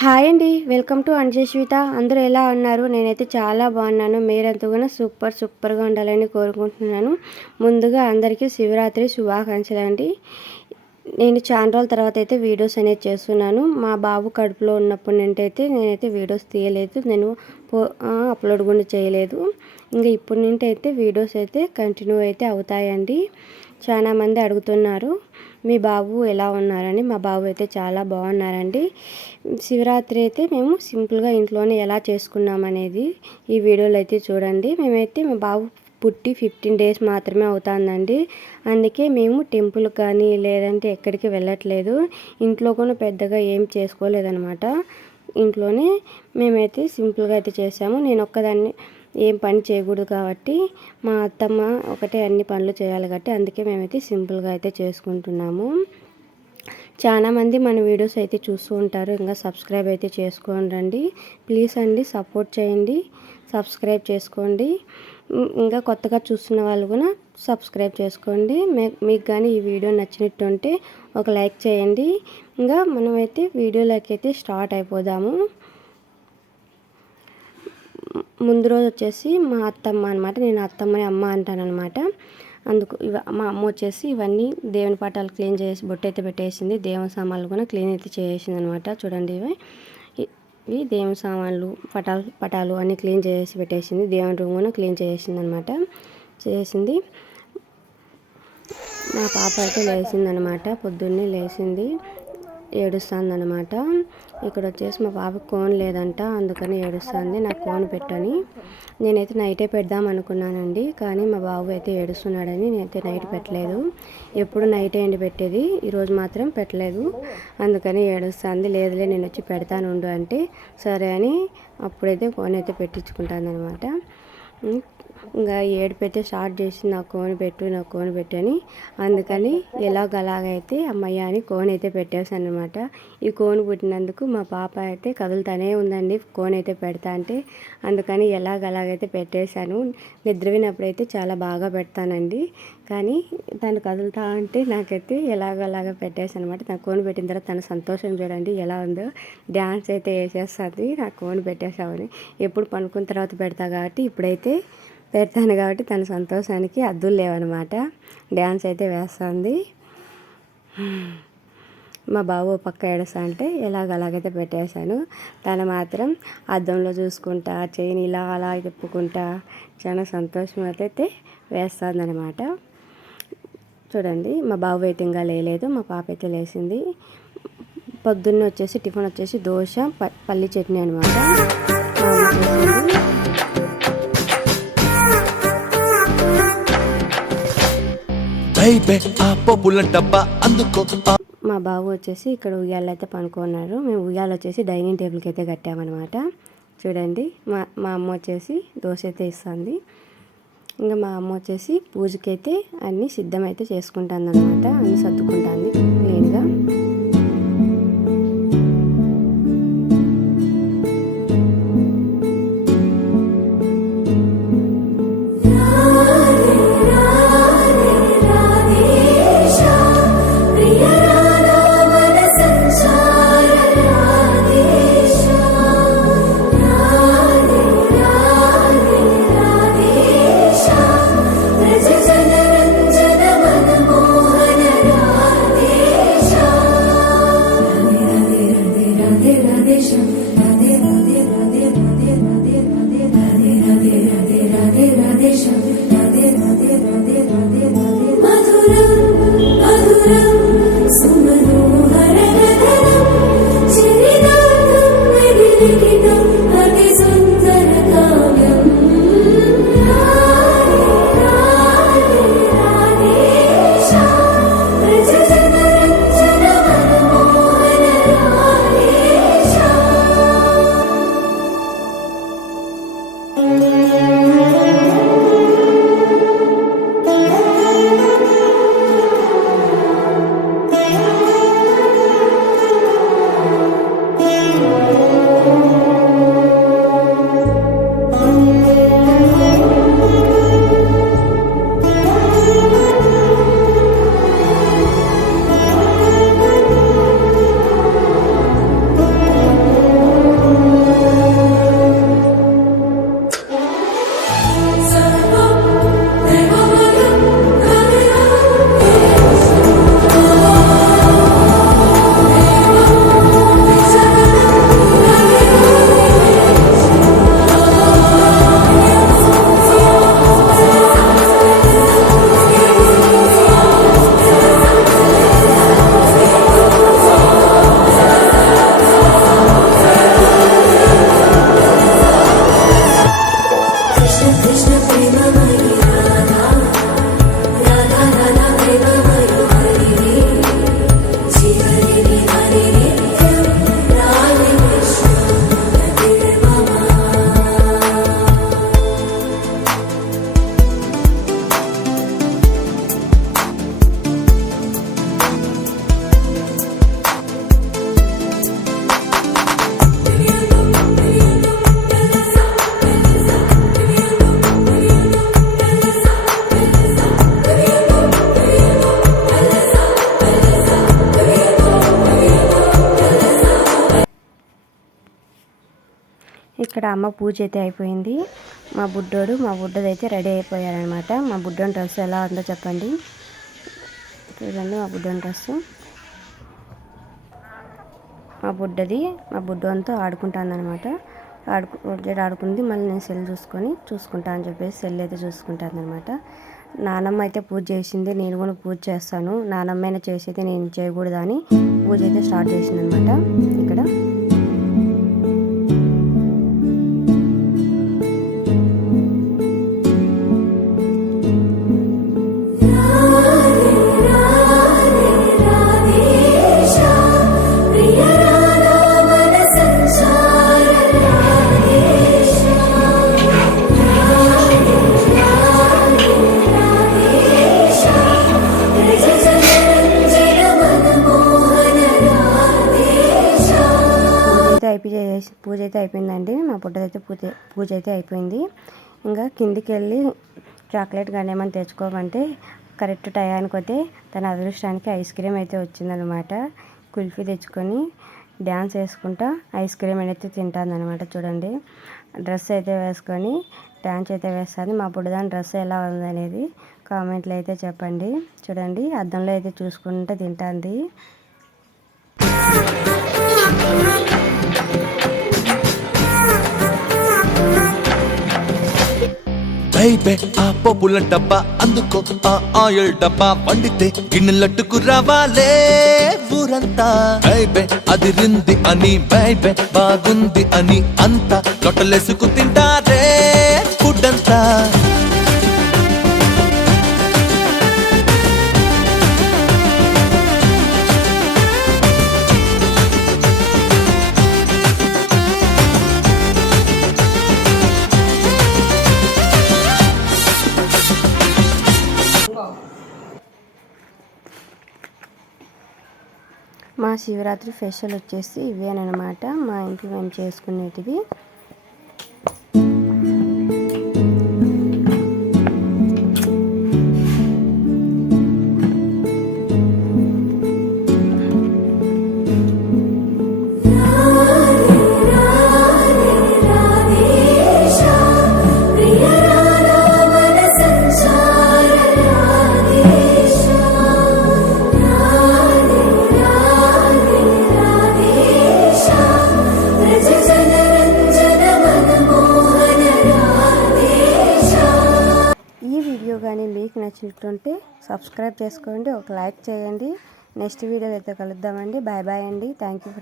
Hi అండి welcome to అంజశ్విత అందరూ ఎలా ఉన్నారు? నేనైతే చాలా బాగున్నాను. మీరంతగానో సూపర్ సూపర్గా ఉండాలని కోరుకుంటున్నాను. ముందుగా అందరికీ శివరాత్రి శుభాకాంక్షలు అండి. నేను చాలా రోజుల తర్వాత అయితే వీడియోస్ అనేది చేస్తున్నాను. మా బాబు కడుపులో ఉన్నప్పటి నుండి అయితే నేనైతే వీడియోస్ తీయలేదు. నేను అప్లోడ్ కూడా చేయలేదు. ఇంకా ఇప్పటి నుండి అయితే వీడియోస్ అయితే కంటిన్యూ అయితే అవుతాయండి. చాలామంది అడుగుతున్నారు మీ బాబు ఎలా ఉన్నారని? మా బాబు అయితే చాలా బాగున్నారండి. శివరాత్రి అయితే మేము సింపుల్గా ఇంట్లోనే ఎలా చేసుకున్నాం అనేది ఈ వీడియోలో అయితే చూడండి. మేమైతే మా బాబు పుట్టి ఫిఫ్టీన్ డేస్ మాత్రమే అవుతుందండి. అందుకే మేము టెంపుల్ కానీ లేదంటే ఎక్కడికి వెళ్ళట్లేదు. ఇంట్లో కూడా పెద్దగా ఏం చేసుకోలేదనమాట ఇంట్లోనే మేమైతే సింపుల్గా అయితే చేసాము. నేను ఒక్కదాన్ని ఏం పని చేయకూడదు కాబట్టి మా అత్తమ్మ ఒకటే అన్ని పనులు చేయాలి కాబట్టి అందుకే మేమైతే సింపుల్గా అయితే చేసుకుంటున్నాము. చాలామంది మన వీడియోస్ అయితే చూస్తూ ఉంటారు. ఇంకా సబ్స్క్రైబ్ అయితే చేసుకోండి ప్లీజ్ అండి సపోర్ట్ చేయండి. సబ్స్క్రైబ్ చేసుకోండి. ఇంకా కొత్తగా చూస్తున్న వాళ్ళు కూడా సబ్స్క్రైబ్ చేసుకోండి. మీకు కానీ ఈ వీడియో నచ్చినట్టు ఉంటే ఒక లైక్ చేయండి. ఇంకా మనమైతే వీడియోలోకి అయితే స్టార్ట్ అయిపోదాము. ముందు రోజు వచ్చేసి మా అత్తమ్మ అనమాట నేను అత్తమ్మని అమ్మ అంటాను అనమాట అందుకు ఇవ మా అమ్మ వచ్చేసి ఇవన్నీ దేవుని పటాలు క్లీన్ చేసి బొట్టు అయితే పెట్టేసింది. దేవుని సామాన్లు కూడా క్లీన్ అయితే చేసేసింది అనమాట చూడండి ఇవి. ఇవి దేవుని సామాన్లు పటాలు పటాలు అన్నీ క్లీన్ చేసి పెట్టేసింది. దేవుని రూమ్ కూడా క్లీన్ చేసింది అనమాట చేసింది. మా పాప అయితే లేచింది అనమాట పొద్దున్నే లేచింది. ఏడుస్తుంది అనమాట ఇక్కడ వచ్చేసి మా పాప కోన్ లేదంట అందుకని ఏడుస్తుంది. నాకు కోన్ పెట్టని. నేనైతే నైటే పెడదాం అనుకున్నానండి కానీ మా బాబు అయితే ఏడుస్తున్నాడని నేనైతే నైట్ పెట్టలేదు. ఎప్పుడు నైట్ ఎండి పెట్టేది ఈరోజు మాత్రం పెట్టలేదు. అందుకని ఏడుస్తుంది. లేదులే నేను వచ్చి పెడతాను అంటే సరే అని అప్పుడైతే కోన్ అయితే పెట్టించుకుంటాను అనమాట ఇంకా ఏడు పెట్టే స్టార్ట్ చేసి నాకు కోని పెట్టు నా కోని పెట్టు అని. అందుకని ఎలాగలాగైతే అమ్మయ్య అని కోన్ అయితే పెట్టేసాను అనమాట ఈ కోన్ పుట్టినందుకు మా పాప అయితే కదులుతానే ఉందండి కోన్ అయితే పెడతా అంటే. అందుకని ఎలాగలాగైతే పెట్టేశాను నిద్రవినప్పుడైతే చాలా బాగా పెడతానండి. కానీ తను కదులుతా అంటే నాకైతే ఎలాగలాగా పెట్టేసాను అనమాట నా కోన్ పెట్టిన తర్వాత తన సంతోషం చూడండి ఎలా ఉందో. డ్యాన్స్ అయితే వేసేస్తుంది నా కోన్ పెట్టేసామని ఎప్పుడు పనుకున్న తర్వాత పెడతా కాబట్టి ఇప్పుడైతే అయితే పెడతాను కాబట్టి తన సంతోషానికి అద్దులు లేవన్నమాట డ్యాన్స్ అయితే వేస్తుంది. మా బాబు పక్క ఏడుస్తా అంటే ఎలాగ అలాగైతే పెట్టేశాను. తను మాత్రం అద్దంలో చూసుకుంటా చేయని ఇలా అలా తిప్పుకుంటా చాలా సంతోషం అయితే వేస్తుంది అనమాట చూడండి మా బాబు అయితే ఇంకా లేలేదు మా పాప అయితే లేచింది. పొద్దున్న వచ్చేసి టిఫిన్ వచ్చేసి దోశ పల్లి చట్నీ అనమాట. మా బాబు వచ్చేసి ఇక్కడ ఉయ్యాలు అయితే పనుకున్నారు మేము ఉయ్యాలు వచ్చేసి డైనింగ్ టేబుల్కి అయితే కట్టామన్నమాట. చూడండి మా మా అమ్మ వచ్చేసి దోశ అయితే ఇస్తుంది. ఇంకా మా అమ్మ వచ్చేసి పూజకైతే అన్నీ సిద్ధమైతే చేసుకుంటుంది అనమాట అన్నీ సర్దుకుంటుంది. ఇక్కడ అమ్మ పూజ అయితే అయిపోయింది. మా బుడ్డోడు మా బుడ్డది అయితే రెడీ అయిపోయారనమాట. మా బుడ్డోని డ్రెస్ ఎలా ఉందో చెప్పండి. చూడండి మా బుడ్డోని డ్రెస్ మా బుడ్డది మా బుడ్డోనితో ఆడుకుంటానమాట ఆడుకు ఆడుకుంది మళ్ళీ నేను సెల్ చూసుకొని చూసుకుంటా అని చెప్పేసి సెల్ అయితే చూసుకుంటాను అనమాట నానమ్మ అయితే పూజ చేసింది నేను కూడా పూజ చేస్తాను. నానమ్మైనా చేసేది నేను చేయకూడదు అని పూజ అయితే స్టార్ట్ చేసింది అనమాట ఇక్కడ. అయిపోయి పూజ అయితే అయిపోయిందండి. మా పుట్టదైతే పూజ పూజ అయితే అయిపోయింది. ఇంకా కిందికి వెళ్ళి చాక్లెట్ కానీ ఏమైనా తెచ్చుకోమంటే కరెక్ట్ టయానికి వస్తే తన అదృష్టానికి ఐస్ క్రీమ్ అయితే వచ్చిందనమాట. కుల్ఫీ తెచ్చుకొని డ్యాన్స్ వేసుకుంటా ఐస్ క్రీమ్ అయితే తింటానమాట చూడండి. డ్రెస్ అయితే వేసుకొని డ్యాన్స్ అయితే వేస్తుంది. మా పుట్టదాని డ్రెస్ ఎలా ఉందనేది కామెంట్లో అయితే చెప్పండి. చూడండి. అద్దంలో అయితే చూసుకుంటూ తింటుంది. బైబే ఆ పప్పుల డబ్బా అందుకో ఆ ఆయిల్ డబ్బా వండితే గిన్నెలట్టుకు రావాలే ఊరంతా. బైబే అది రింది అని బైబే బాగుంది అని అంతా. లొట్టలేసుకు తింటారే ఫుడ్ అంతా మా శివరాత్రి స్పెషల్ వచ్చేసి ఇవేనమాట మా ఇంట్లో మేము చేసుకునేటివి. మీకు సబ్స్క్రైబ్ చేసుకోండి ఒక లైక్ చేయండి. నెక్స్ట్ వీడియోలో అయితే కలుద్దామండి. బాయ్ బాయ్ అండి. Thank you